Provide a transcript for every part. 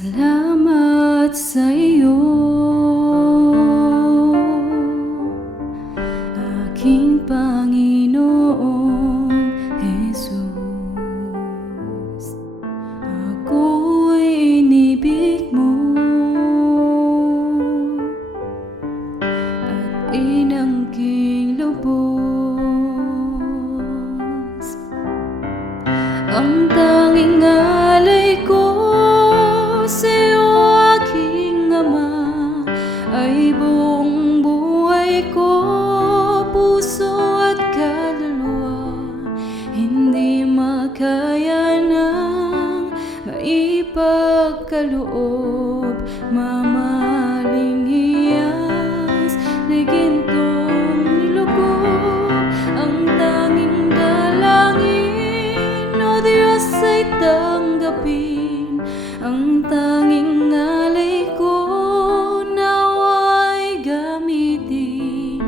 Salamat sa iyo, aking Panginoong Jesus. Ako'y inibig mo at inangking lubos. Ang tanging alay ko sa'yo, aking Ama, ay buong buhay ko, puso at kaluluwa. Hindi makaya ng maipagkaloob, mamaling hiyas na gintong nilugod. Ang tanging dalangin, O Diyos, ay tanggapin. Ang tanging alay ko, nawa'y gamitin.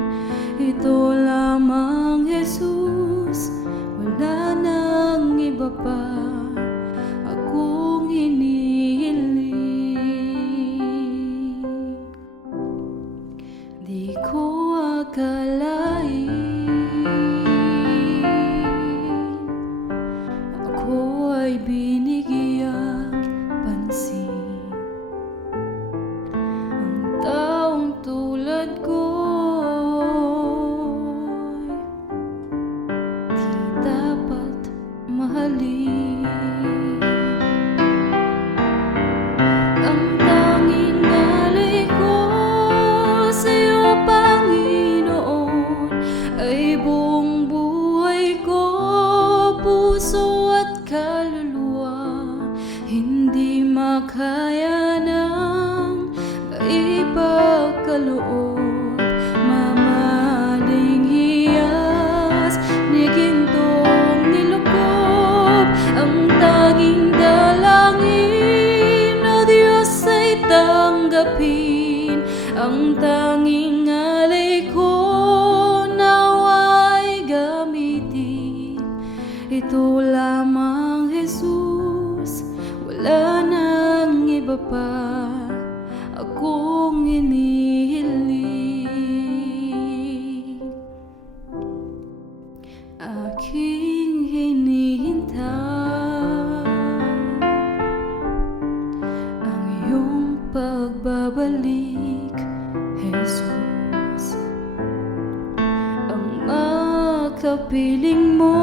Ito lamang, Jesus, wala nang iba pa akong hinihiling. Di ko akalain ako ay binigyang pansin. Ang taong tulad ko'y di dapat mahalin. Ang tanging alay ko sa'yo, Panginoon, ay buong buhay ko, puso at kaluluwa. Hindi makaya ng maipagkaloob, mamaling hiyas ni gintong nilukop. Ang tanging dalangin, O Diyos, ay tanggapin. Ang tanging alay ko, nawa'y gamitin. Ito lamang, Jesus, wala nang iba pa akong hinihiling. Aking hinihintay ang iyong pagbabalik, Jesus. Ang makapiling mo